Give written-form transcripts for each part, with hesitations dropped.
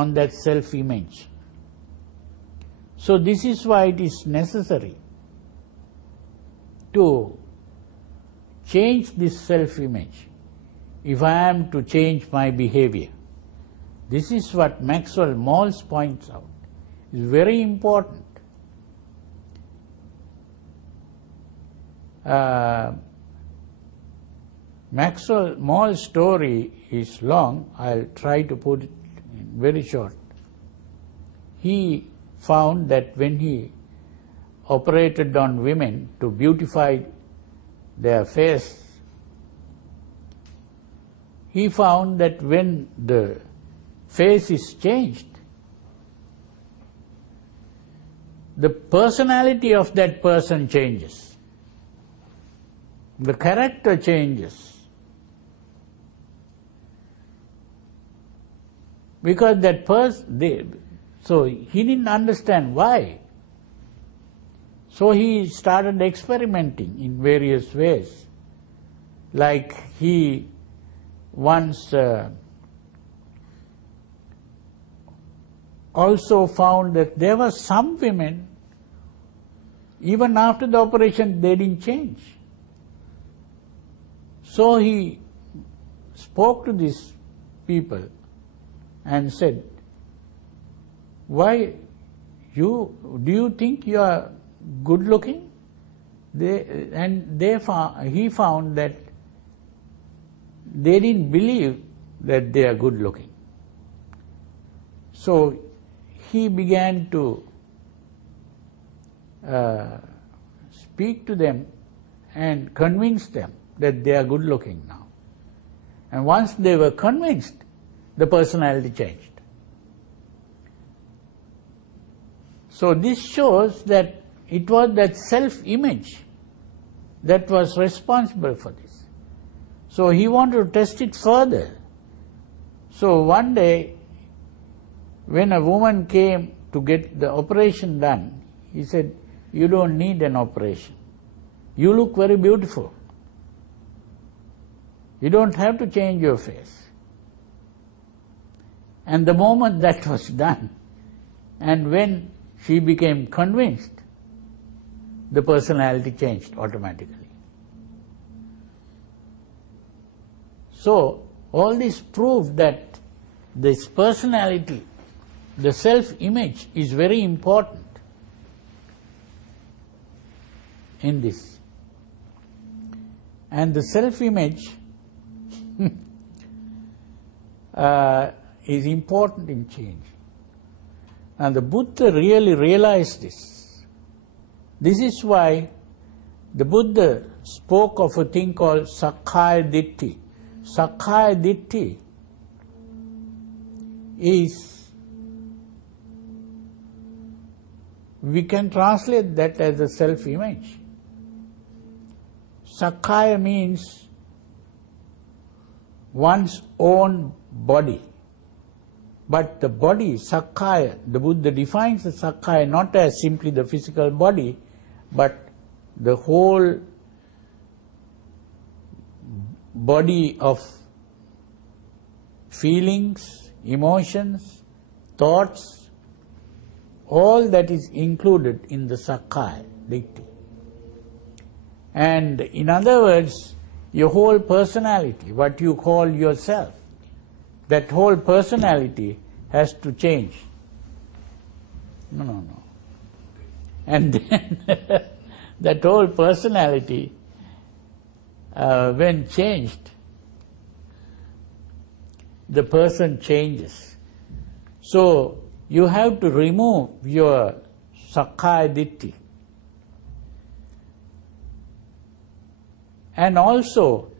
on that self-image. So this is why it is necessary to change this self-image if I am to change my behavior. This is what Maxwell Maltz points out. It's very important. Maxwell Maltz's story is long. I'll try to put it in very short. He found that when he operated on women to beautify their face, he found that when the face is changed, the personality of that person changes. The character changes. Because that person, so he didn't understand why. So he started experimenting in various ways. Like he once also found that there were some women, even after the operation, they didn't change. So he spoke to these people and said, "Why do you think you are good looking?" He found that they didn't believe that they are good looking. So he began to speak to them and convince them that they are good looking now. And once they were convinced, the personality changed. So this shows that it was that self-image that was responsible for this. So he wanted to test it further. So one day, when a woman came to get the operation done, he said, "You don't need an operation. You look very beautiful. You don't have to change your face." And the moment that was done, and when she became convinced, the personality changed automatically. So all this proved that this personality, the self-image, is very important in this. And the self-image is important in change. And the Buddha really realized this. This is why the Buddha spoke of a thing called Sakkaya Ditthi. Sakkaya Ditthi is, we can translate that as a self-image. Sakkaya means one's own body. But the body, Sakkaya, the Buddha defines the Sakkaya not as simply the physical body, but the whole body of feelings, emotions, thoughts, all that is included in the Sakkaya Ditthi. And in other words, your whole personality, what you call yourself, that whole personality has to change. No. And then that whole personality, when changed, the person changes. So you have to remove your Sakkaya Ditthi. And also,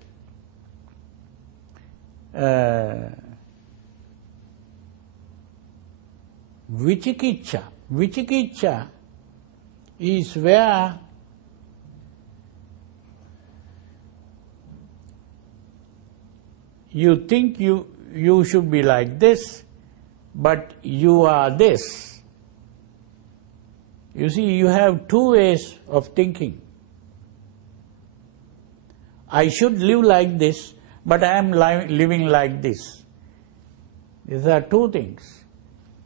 Vicikiccha. Vicikiccha is where you think you should be like this, but you are this. You see, you have two ways of thinking. I should live like this, but I am living like this. These are two things.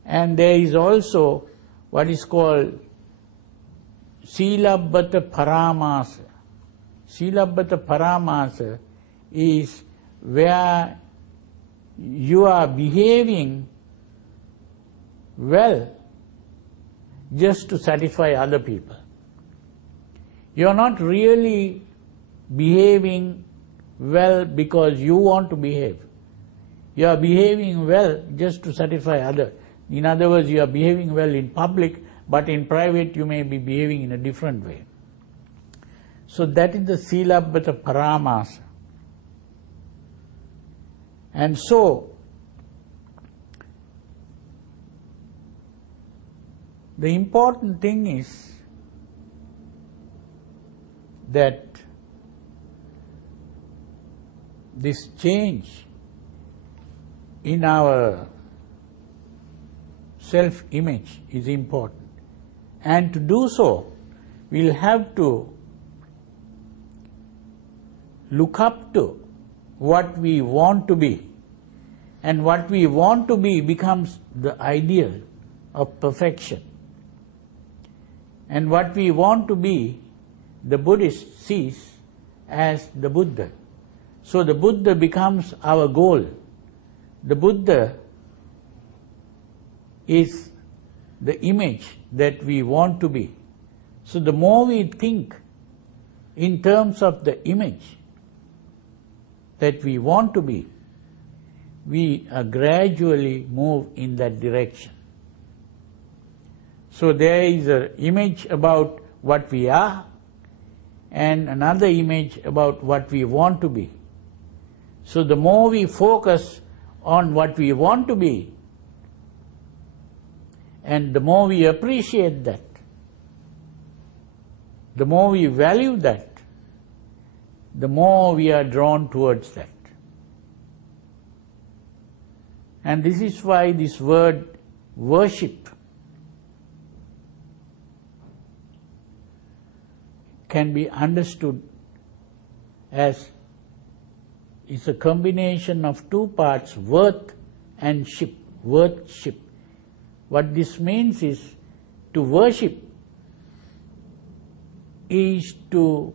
And there is also what is called Sila Paramasa. Sila Paramasa is where you are behaving well just to satisfy other people. You are not really behaving well because you want to behave. You are behaving well just to satisfy others. In other words, you are behaving well in public, but in private you may be behaving in a different way. So that is the Sila Paramasa. And so, the important thing is that this change in our self-image is important. And to do so, we'll have to look up to what we want to be. And what we want to be becomes the ideal of perfection. And what we want to be, the Buddhist sees as the Buddha. So the Buddha becomes our goal. The Buddha is the image that we want to be. So the more we think in terms of the image that we want to be, we gradually move in that direction. So there is an image about what we are and another image about what we want to be. So the more we focus on what we want to be, and the more we appreciate that, the more we value that, the more we are drawn towards that. And this is why this word worship can be understood as it's a combination of two parts, worth and ship, worship. What this means is to worship is to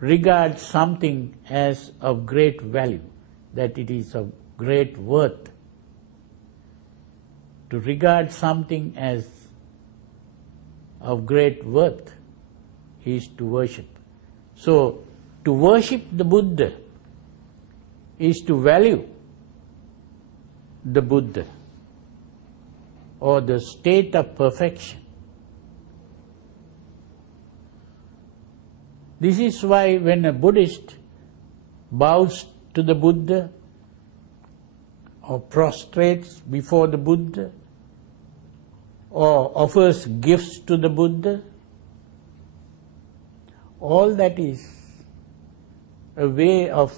regard something as of great value, that it is of great worth. To regard something as of great worth is to worship. So, to worship the Buddha is to value the Buddha or the state of perfection. This is why when a Buddhist bows to the Buddha or prostrates before the Buddha or offers gifts to the Buddha, all that is a way of